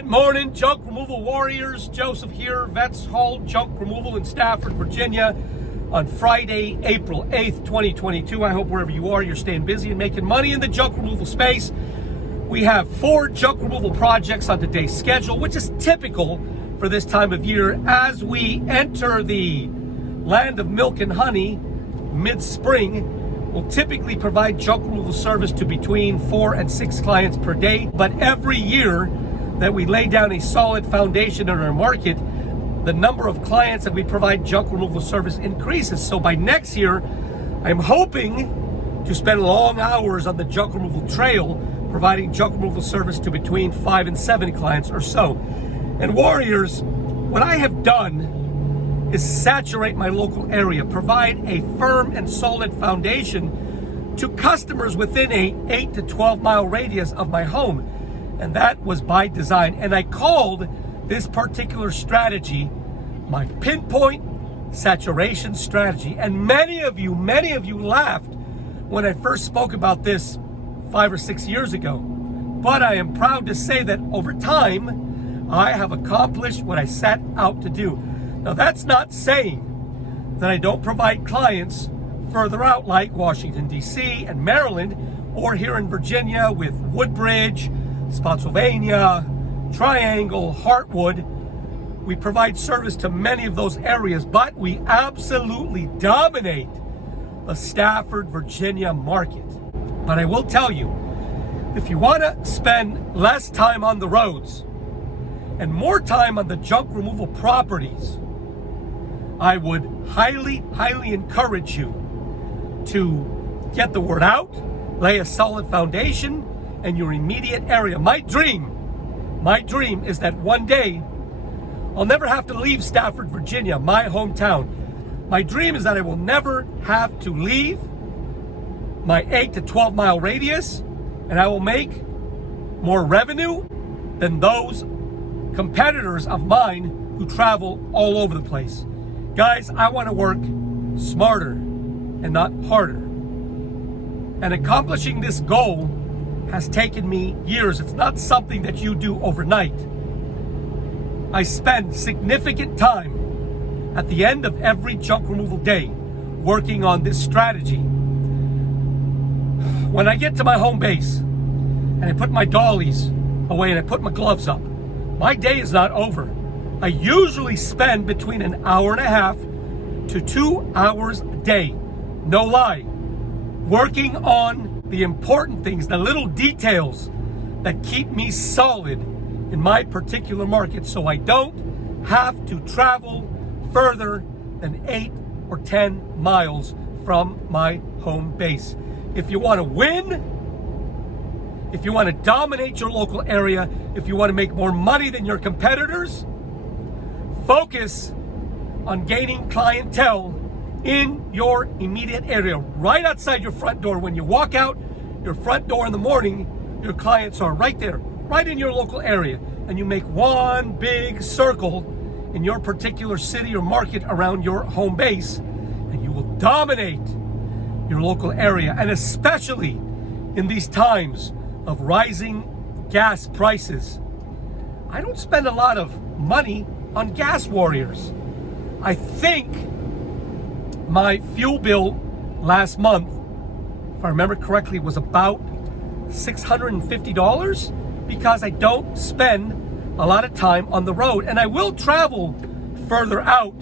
Good morning, junk removal warriors. Joseph here, VETS Haul Junk Removal in Stafford, Virginia on Friday, April 8th, 2022. I hope wherever you are, you're staying busy and making money in the junk removal space. We have 4 junk removal projects on today's schedule, which is typical for this time of year as we enter the land of milk and honey mid-spring. We'll typically provide junk removal service to between 4 and 6 clients per day, but every year that we lay down a solid foundation in our market, the number of clients that we provide junk removal service increases. So by next year, I'm hoping to spend long hours on the junk removal trail, providing junk removal service to between 5 and 7 clients or so. And warriors, what I have done is saturate my local area, provide a firm and solid foundation to customers within a 8 to 12 mile radius of my home. And that was by design. And I called this particular strategy my pinpoint saturation strategy. And many of you laughed when I first spoke about this 5 or 6 years ago. But I am proud to say that over time, I have accomplished what I set out to do. Now, that's not saying that I don't provide clients further out like Washington, D.C. and Maryland, or here in Virginia with Woodbridge, Spotsylvania, Triangle, Heartwood. We provide service to many of those areas, but we absolutely dominate the Stafford, Virginia market. But I will tell you, if you want to spend less time on the roads and more time on the junk removal properties, I would highly encourage you to get the word out, lay a solid foundation in your immediate area. My dream is that one day I'll never have to leave Stafford, Virginia, my hometown. My dream is that I will never have to leave my 8 to 12 mile radius, and I will make more revenue than those competitors of mine who travel all over the place. Guys, I want to work smarter and not harder. And accomplishing this goal has taken me years. It's not something that you do overnight. I spend significant time at the end of every junk removal day working on this strategy. When I get to my home base and I put my dollies away and I put my gloves up, my day is not over. I usually spend between an hour and a half to 2 hours a day, no lie, working on the important things, the little details that keep me solid in my particular market, so I don't have to travel further than 8 or 10 miles from my home base. If you want to win, if you want to dominate your local area, if you want to make more money than your competitors, focus on gaining clientele in your immediate area, right outside your front door. When you walk out your front door in the morning, your clients are right there, right in your local area. And you make one big circle in your particular city or market around your home base, and you will dominate your local area. And especially in these times of rising gas prices, I don't spend a lot of money on gas, warriors. I think my fuel bill last month, if I remember correctly, was about $650 because I don't spend a lot of time on the road. And I will travel further out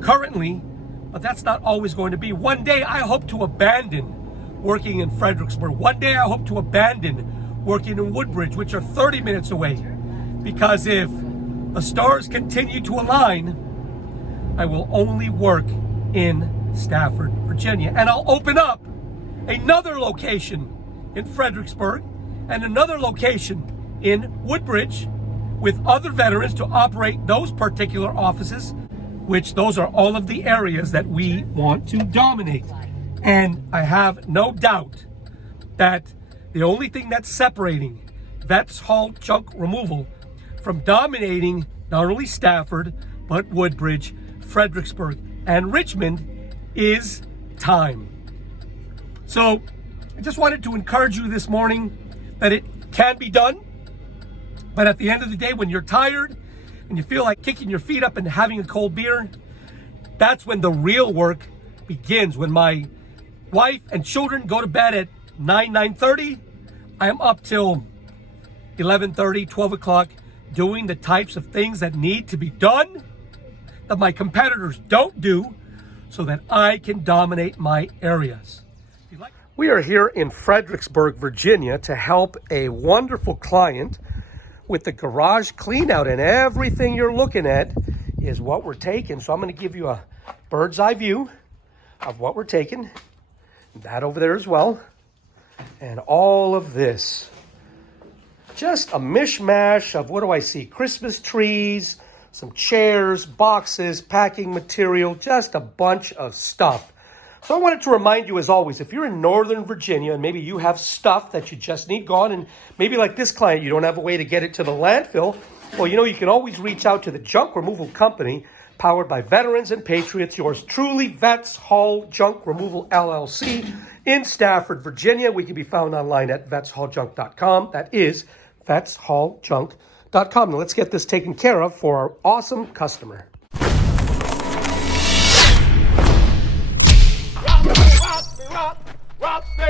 currently, but that's not always going to be. One day I hope to abandon working in Fredericksburg. One day I hope to abandon working in Woodbridge, which are 30 minutes away. Because if the stars continue to align, I will only work in Stafford, Virginia. And I'll open up another location in Fredericksburg and another location in Woodbridge with other veterans to operate those particular offices, which those are all of the areas that we want to dominate. And I have no doubt that the only thing that's separating VETS Haul Junk Removal from dominating not only Stafford, but Woodbridge, Fredericksburg, and Richmond is time. So I just wanted to encourage you this morning that it can be done. But at the end of the day, when you're tired and you feel like kicking your feet up and having a cold beer, that's when the real work begins. When my wife and children go to bed at 9:30, I am up till 11:30, 12 o'clock doing the types of things that need to be done that my competitors don't do so that I can dominate my areas. We are here in Fredericksburg, Virginia to help a wonderful client with the garage clean out, and everything you're looking at is what we're taking. So I'm going to give you a bird's eye view of what we're taking. That over there as well. And all of this. Just a mishmash of, what do I see? Christmas trees, some chairs, boxes, packing material, just a bunch of stuff. So I wanted to remind you, as always, if you're in Northern Virginia and maybe you have stuff that you just need gone, and maybe like this client, you don't have a way to get it to the landfill, well, you can always reach out to the junk removal company powered by veterans and patriots. Yours truly, VETS Haul Junk Removal LLC in Stafford, Virginia. We can be found online at vetshauljunk.com. That is vetshauljunk.com. Now let's get this taken care of for our awesome customer. Rock me,